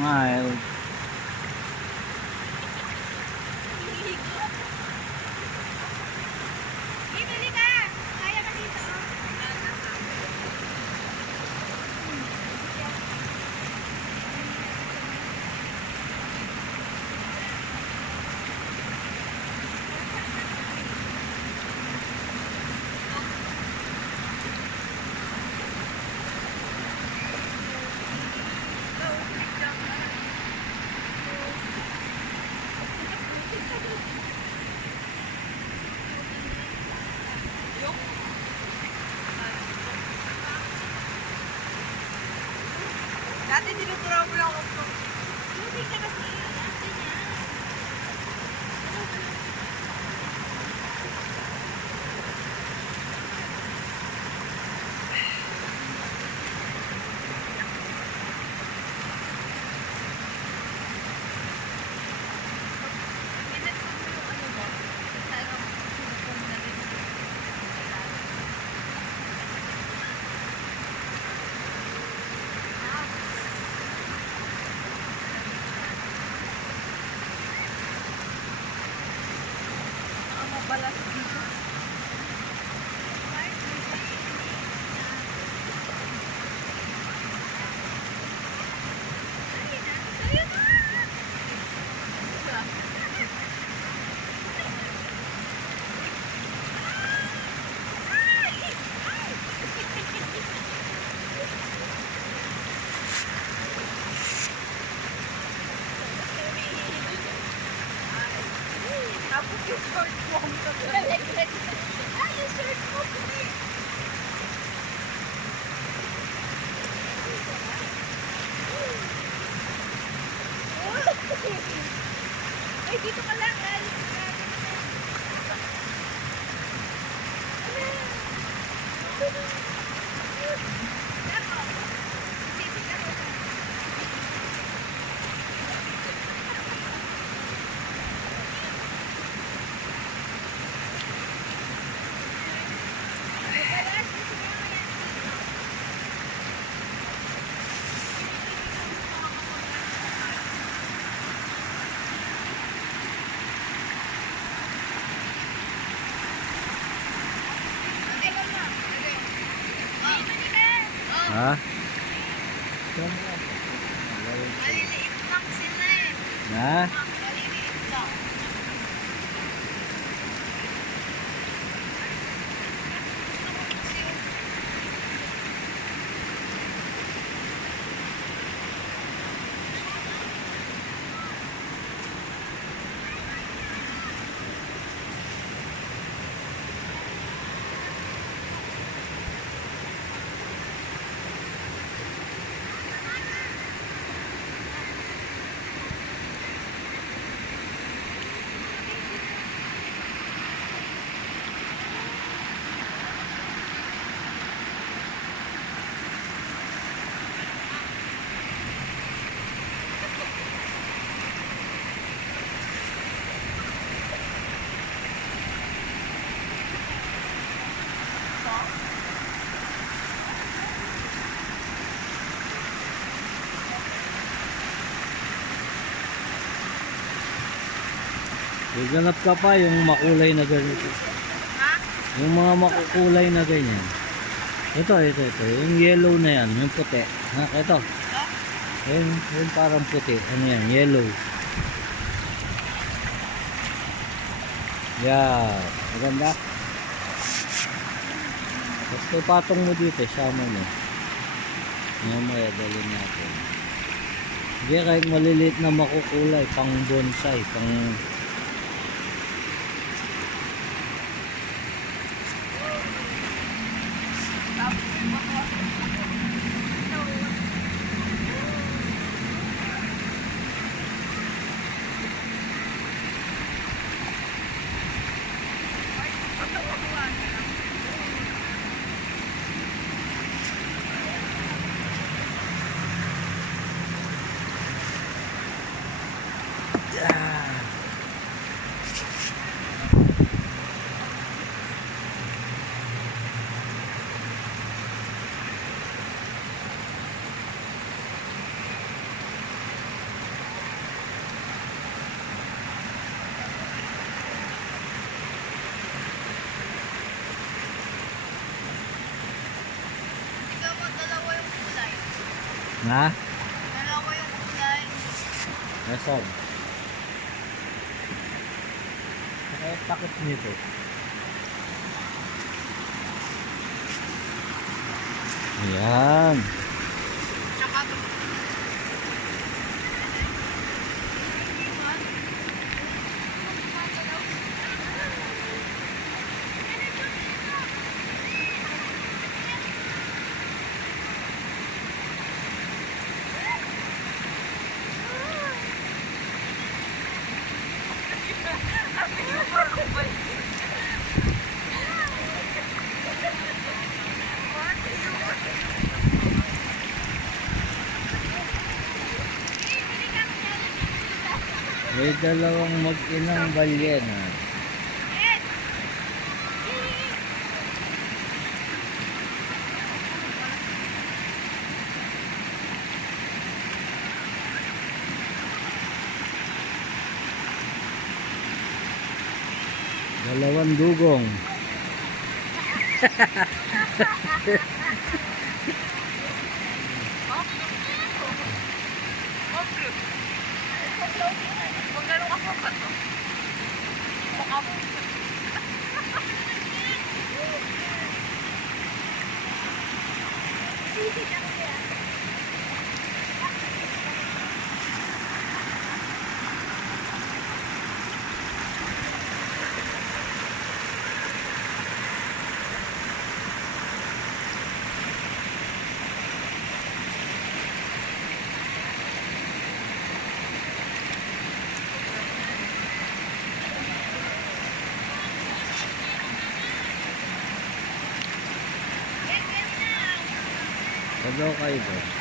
Mild. Dati tinuturaw mo lang ako. Hindi ka kasi. Balas dito. Tapos yung short mo ang ay, yung short mo pili. Ay, dito ka lang. Ha? Maliliit lang sila eh. Ha? Maliliit lang. Gaganap ka pa yung makulay na ganito. Ha? Yung mga makukulay na ganyan. Ito. Yung yellow na yan. Yung puti. Ha? Ito. Yung parang puti. Ano yan? Yellow. Yeah. Maganda. Basta patong mo dito. Sama mo. Mamaya dalhin natin. Hindi kahit maliliit na makukulay. Pang bonsai. Pang... Na? Dalawa yung kulay. Nasaan? Kaya takot nito. Ayan. Tsaka May dalawang mag-inang balyena. Dalawang dugong. kung gano'n ka po ba to? Baka po. Pagaw kayo ba?